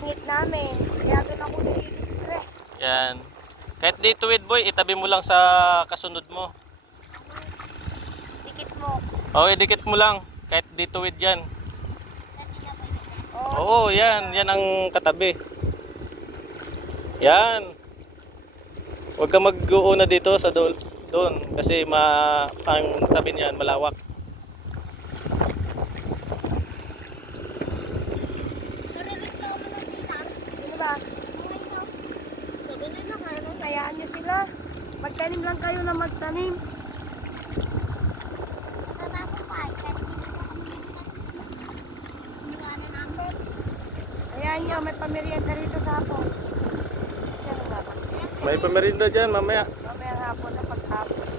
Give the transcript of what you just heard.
ngit namin. Kaya doon ako nai-stress. Yan. Kahit di tuwid boy, itabi mo lang sa kasunod mo. Dikit mo. Oo, idikit mo lang. Kahit di tuwid yan. Oo. Oo, yan. Yan ang katabi. Yan. Huwag ka mag-uuna dito sa doon. Kasi ang tabi niyan malawak. Ano ba? Hayaan nyo sila. Magtanim lang kayo na magtanim. Hayaan nyo, may pamerienda rito sa hapon. Diyan nga ba? May pamerinda dyan mamaya. Mamaya hapon na paghapon.